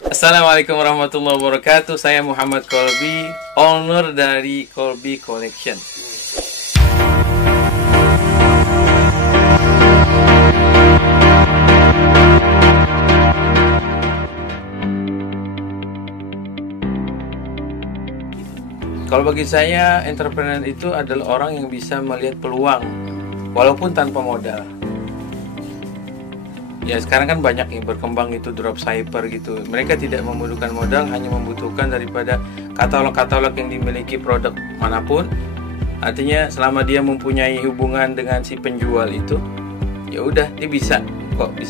Assalamualaikum warahmatullahi wabarakatuh. Saya Muhammad Kolbi, owner dari Kolbi Collection. Kalau bagi saya, entrepreneur itu adalah orang yang bisa melihat peluang walaupun tanpa modal. Ya sekarang kan banyak yang berkembang itu dropshipper gitu. Mereka tidak membutuhkan modal, hanya membutuhkan daripada katalog-katalog yang dimiliki produk manapun. Artinya selama dia mempunyai hubungan dengan si penjual itu, ya udah dia bisa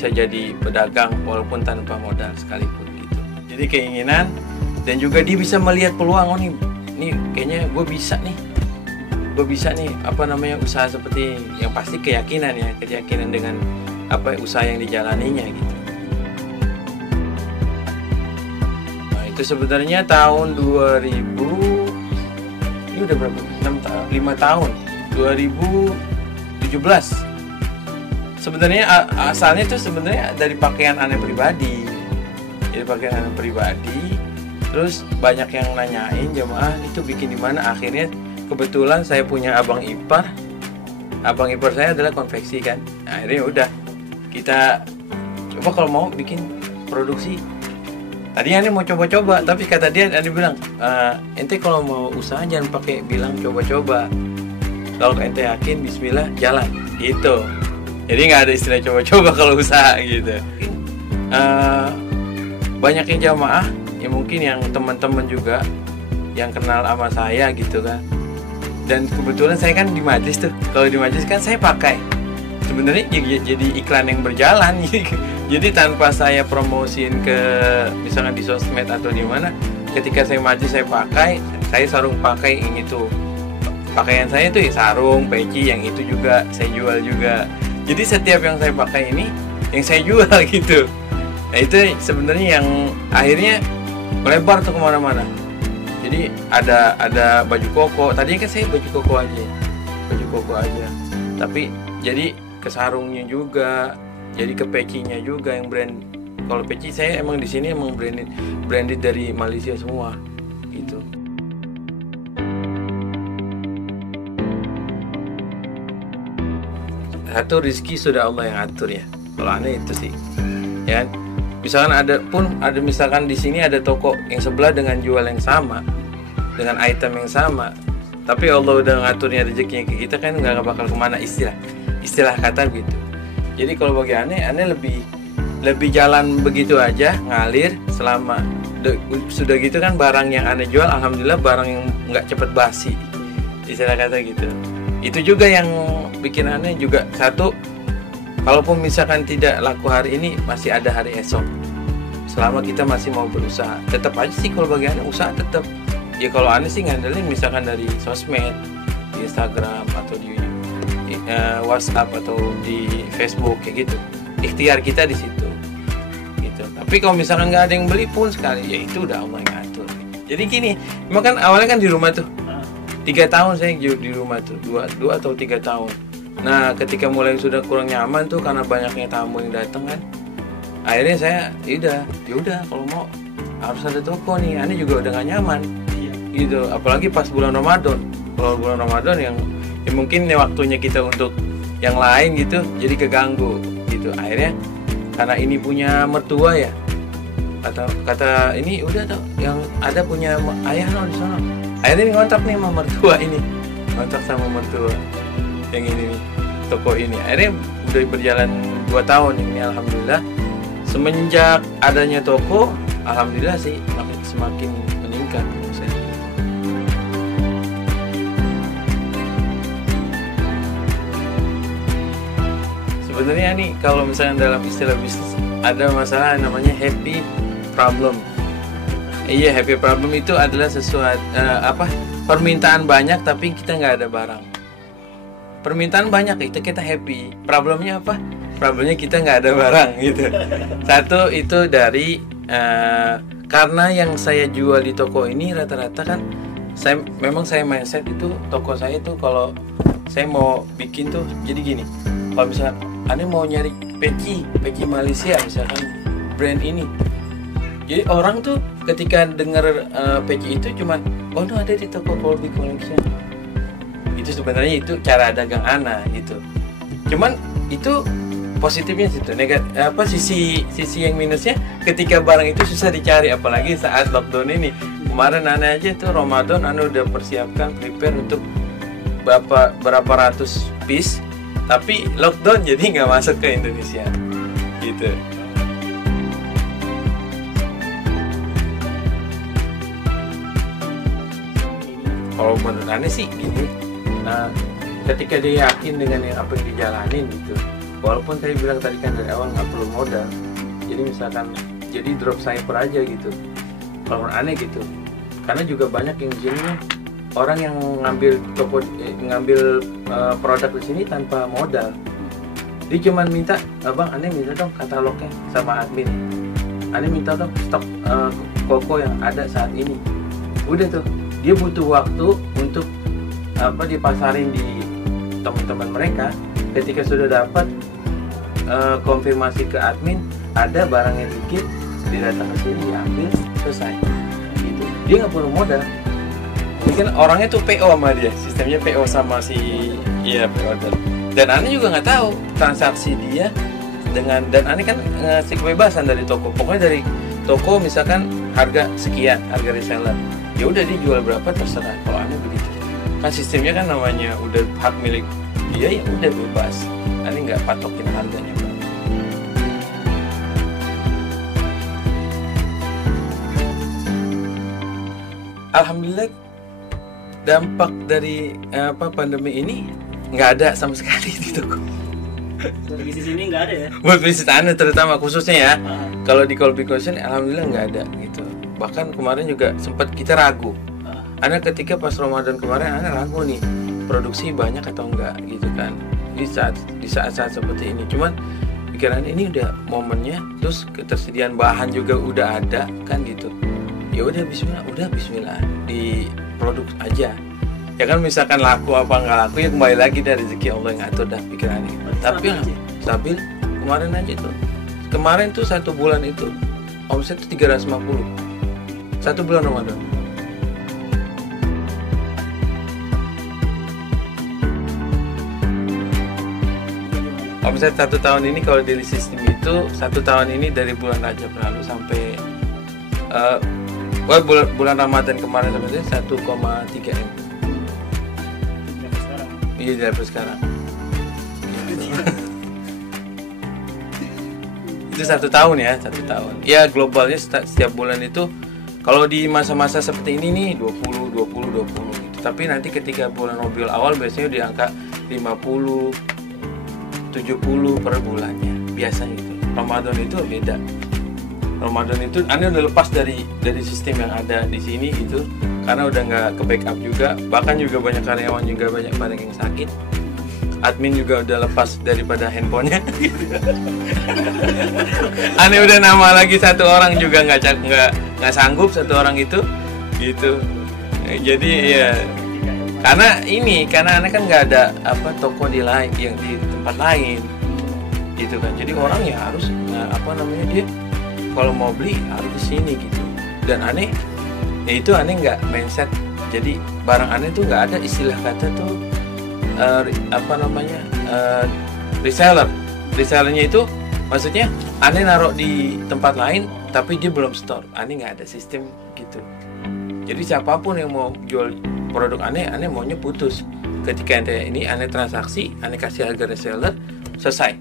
jadi pedagang walaupun tanpa modal sekalipun gitu. Jadi keinginan dan juga dia bisa melihat peluang, oh nih kayaknya gue bisa nih usaha seperti yang pasti keyakinan dengan usaha yang dijalaninya gitu. Nah itu sebenarnya tahun 2000, ini udah berapa? 5 tahun 2017. Sebenarnya asalnya itu sebenarnya dari pakaian aneh pribadi. Jadi pakaian aneh pribadi, terus banyak yang nanyain jemaah itu bikin di mana. Akhirnya kebetulan saya punya abang ipar saya adalah konveksi kan. Nah, akhirnya udah kita coba kalau mau bikin produksi. Tadinya ini mau coba-coba, tapi kata dia bilang, ente kalau mau usaha jangan pakai bilang coba-coba. Kalau ente yakin, bismillah jalan gitu. Jadi nggak ada istilah coba-coba kalau usaha gitu. Banyak yang jamaah, ya mungkin yang teman-teman juga yang kenal sama saya gitu kan. Dan kebetulan saya kan di majlis tuh. Kalau di majlis kan saya pakai. Sebenarnya jadi iklan yang berjalan. Jadi tanpa saya promosiin ke misalnya di sosmed atau di mana, ketika saya majlis saya sarung pakai ini tuh. Pakaian saya tuh ya sarung, peci, yang itu juga saya jual juga. Jadi setiap yang saya pakai ini yang saya jual gitu. Nah itu sebenarnya yang akhirnya melebar tuh kemana-mana. Jadi ada baju koko. Tadinya kan saya baju koko aja. Tapi jadi ke sarungnya juga, jadi ke pecinya juga yang brand. Kalau peci saya emang di sini emang branded dari Malaysia semua gitu. Satu, rezeki sudah Allah yang atur ya. Kalau aneh itu sih. Ya. Misalkan ada misalkan di sini ada toko yang sebelah dengan jual yang sama, dengan item yang sama, tapi Allah udah ngaturnya rezekinya ke kita kan nggak bakal kemana, istilah kata gitu. Jadi kalau bagi aneh lebih jalan begitu aja ngalir selama sudah gitu kan. Barang yang aneh jual alhamdulillah barang yang nggak cepet basi, istilah kata gitu. Itu juga yang bikin aneh juga. Satu, kalaupun misalkan tidak laku hari ini, masih ada hari esok. Selama kita masih mau berusaha, tetap aja sih kalau bagi aneh usaha tetap. Ya kalau aneh sih ngandelin misalkan dari sosmed, di Instagram atau di WhatsApp atau di Facebook kayak gitu. Ikhtiar kita di situ. Gitu. Tapi kalau misalkan nggak ada yang beli pun sekali, ya itu udah Allah yang atur. Jadi gini, memang kan awalnya kan di rumah tuh. 3 tahun saya di rumah tuh, 2 atau 3 tahun. Nah ketika mulai sudah kurang nyaman tuh karena banyaknya tamu yang datang kan, akhirnya saya ya udah kalau mau harus ada toko nih. Aneh juga udah gak nyaman gitu, apalagi pas bulan Ramadan. Kalau bulan Ramadan yang mungkin waktunya kita untuk yang lain gitu, jadi keganggu gitu. Akhirnya karena ini punya mertua ya, kata ini udah tuh yang ada punya ayah di sana. Akhirnya ngontrak nih sama mertua ini, ngontrak sama mertua yang ini nih, toko ini. Akhirnya udah berjalan 2 tahun ini alhamdulillah. Semenjak adanya toko, alhamdulillah sih semakin meningkat. Sebenarnya nih kalau misalnya dalam istilah bisnis ada masalah namanya happy problem. Iya, happy problem itu adalah sesuatu permintaan banyak tapi kita nggak ada barang. Permintaan banyak itu kita happy. Problemnya apa? Problemnya kita nggak ada barang gitu. Satu itu dari karena yang saya jual di toko ini rata-rata kan saya mindset itu toko saya itu kalau saya mau bikin tuh jadi gini. Kalau misalnya Anda mau nyari peci Malaysia misalkan brand ini, Jadi orang tuh ketika dengar peci itu cuman oh no ada di toko Colby Collection. Itu sebenarnya itu cara dagang Ana gitu. Cuman itu positifnya situ. Sisi yang minusnya ketika barang itu susah dicari apalagi saat lockdown ini. Kemarin Ana aja tuh Ramadan Ana udah persiapkan prepare untuk berapa ratus piece tapi lockdown jadi nggak masuk ke Indonesia gitu. Kalau menurut aneh sih gini, ketika dia yakin dengan apa yang dijalanin gitu, walaupun saya bilang tadi kan dari awal nggak perlu modal, jadi misalkan jadi drop shipper aja gitu, kalau menurut aneh gitu, karena juga banyak yang di sini orang yang ngambil produk di sini tanpa modal, dia cuma minta, abang aneh minta dong katalognya sama admin, aneh minta dong stok koko yang ada saat ini, udah tuh. Dia butuh waktu untuk dipasarin di teman-teman mereka. Ketika sudah dapat konfirmasi ke admin ada barangnya dikit, dia datang ke sini diambil selesai. Gitu. Dia nggak perlu modal. Mungkin orangnya tuh PO sama dia, sistemnya PO sama si PO dan Ani juga nggak tahu transaksi dia dengan dan Ani kan ngasih kebebasan dari toko. Pokoknya dari toko misalkan harga sekian, harga reseller. Ya udah dia jual berapa terserah. Kalau aneh begitu kan sistemnya kan namanya udah hak milik dia, ya udah bebas. Aneh nggak patokin harganya Bang. Alhamdulillah dampak dari pandemi ini nggak ada sama sekali di toko. Bisnis ini nggak ada ya? Buat bisnis Aneh terutama khususnya ya. Kalau di Colby Collection alhamdulillah nggak ada gitu. Bahkan kemarin juga sempat kita ragu. Ana ketika pas Ramadan kemarin Ana ragu nih produksi banyak atau enggak gitu kan. Di saat seperti ini. Cuman pikiran ini udah momennya, terus ketersediaan bahan juga udah ada kan gitu. Ya udah bismillah diproduk aja. Ya kan misalkan laku apa enggak laku ya kembali lagi dari rezeki Allah yang ngatur dah pikirannya. Tapi stabil kemarin aja tuh. Kemarin tuh 1 bulan itu omset tuh 350. 1 bulan Ramadan. Omset 1 tahun ini kalau di sistem itu 1 tahun ini dari bulan Rajab lalu sampai bulan Ramadan kemarin sampai 1,3 M. Iya dari sekarang. Itu 1 tahun ya, 1 tahun. Ya globalnya setiap bulan itu. Kalau di masa-masa seperti ini nih 20 gitu. Tapi nanti ketika bulan Rabiul Awal biasanya di angka 50 70 per bulannya biasanya gitu. Ramadan itu beda. Ramadan itu Anda udah lepas dari sistem yang ada di sini itu karena udah nggak ke backup juga. Bahkan juga banyak karyawan juga banyak yang sakit. Admin juga udah lepas daripada handphonenya. Aneh udah nama lagi 1 orang juga nggak sanggup 1 orang itu gitu. Jadi ya karena aneh kan nggak ada toko di tempat lain gitu kan. Jadi orang ya harus dia kalau mau beli harus di sini gitu. Dan aneh ya itu aneh nggak mindset. Jadi barang aneh tuh nggak ada istilah kata tuh resellernya itu maksudnya aneh naruh di tempat lain tapi dia belum store. Aneh nggak ada sistem gitu. Jadi siapapun yang mau jual produk aneh maunya putus. Ketika ini aneh transaksi, aneh kasih harga reseller, selesai.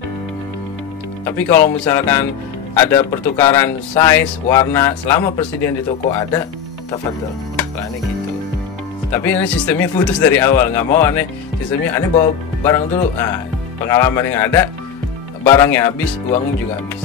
Tapi kalau misalkan ada pertukaran size, warna, selama persediaan di toko ada, tafadhol. Aneh gitu. Tapi ini sistemnya putus dari awal, nggak mau aneh sistemnya aneh bawa barang dulu. Nah, pengalaman yang ada barangnya habis, uangnya juga habis.